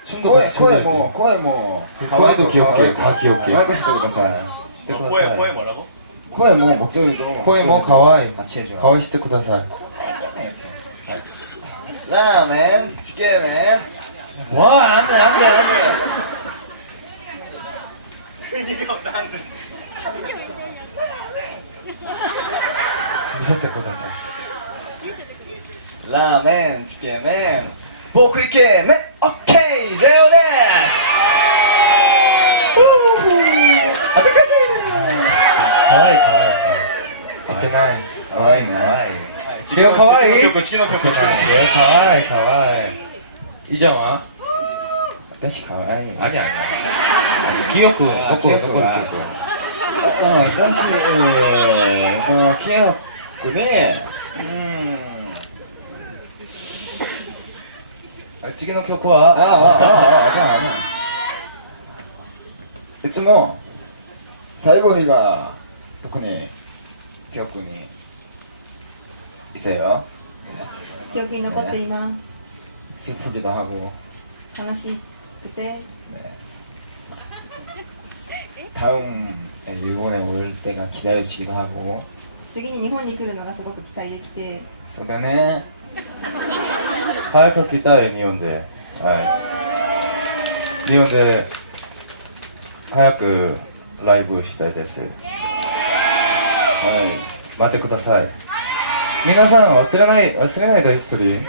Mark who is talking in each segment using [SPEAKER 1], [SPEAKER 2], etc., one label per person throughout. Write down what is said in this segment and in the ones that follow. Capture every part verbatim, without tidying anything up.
[SPEAKER 1] 춤도 같이
[SPEAKER 2] 声
[SPEAKER 1] 춰줘야지.
[SPEAKER 2] も声も
[SPEAKER 1] 声도 귀엽게 다 귀엽게.
[SPEAKER 2] 可愛くしてください。
[SPEAKER 3] 声声뭐라고?
[SPEAKER 2] 声も목소리도
[SPEAKER 1] 声も可愛い
[SPEAKER 2] 같이 해줘.
[SPEAKER 1] 가와이してください。
[SPEAKER 2] 라멘, 찌개면. 와, 안 돼, 안 돼, 안 돼.
[SPEAKER 1] 見せてください。
[SPEAKER 2] 라멘, 찌개면. 僕イケメン、オッケー、ゼロです。恥ずかしい。
[SPEAKER 1] 可愛い可愛い。負けない。
[SPEAKER 2] 可愛いね。
[SPEAKER 1] チゲオ可愛い。
[SPEAKER 3] 曲チゲの曲
[SPEAKER 1] 可愛い可愛い。いいじゃんは？
[SPEAKER 2] 私可愛い。
[SPEAKER 1] 아니 아니. 기억은
[SPEAKER 2] 아,
[SPEAKER 1] 먹고
[SPEAKER 2] 기억은
[SPEAKER 1] 먹고
[SPEAKER 2] 아.
[SPEAKER 1] 기억은.
[SPEAKER 2] 어,私の記憶で、うん。
[SPEAKER 1] 찌개の曲
[SPEAKER 2] ああ、あ
[SPEAKER 1] は？
[SPEAKER 2] あ、ああ、ああ。いつも最後日が特に記憶に있어요。
[SPEAKER 4] 記憶に残っています。
[SPEAKER 2] 슬프기도 하고.
[SPEAKER 4] 悲しくて
[SPEAKER 2] 네. 다음 일본에 올 때가 기다려지기도 하고.
[SPEAKER 4] 次に日本に来るのがすごく期待できて、
[SPEAKER 2] そうだね。
[SPEAKER 1] 早く来たい日本で。はい。日本で早くライブしたいです。はい。待ってください。皆さん忘れない忘れないでヒストリー。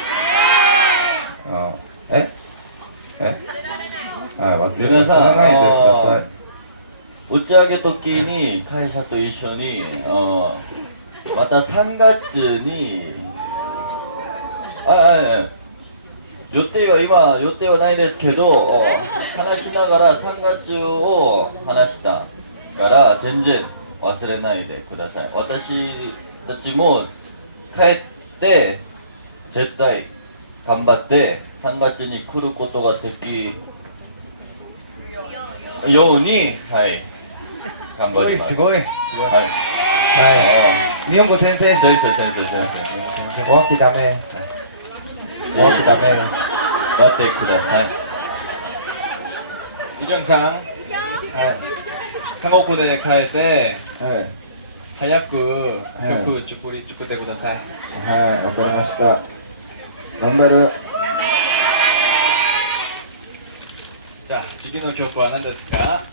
[SPEAKER 1] あ、え？え？はい、忘れ忘れないでください。
[SPEAKER 5] 打ち上げ時に会社と一緒に、あまたさんがつにああ予定は今予定はないですけど話しながらさんがつを話したから全然忘れないでください。私たちも帰って絶対頑張ってさんがつに来ることができように、はい頑張ります。
[SPEAKER 1] すごいすごい。
[SPEAKER 5] はい。
[SPEAKER 1] はい。日本語先生。
[SPEAKER 5] 先生先生先生。
[SPEAKER 1] ワキダメ。ワキダメ。
[SPEAKER 5] 待ってください。
[SPEAKER 3] イジョンさん、はい、韓国で帰って
[SPEAKER 2] はい。
[SPEAKER 3] 早く曲作り作ってください。
[SPEAKER 2] はい、わかりました。頑張る。
[SPEAKER 3] じゃあ次の曲は何ですか？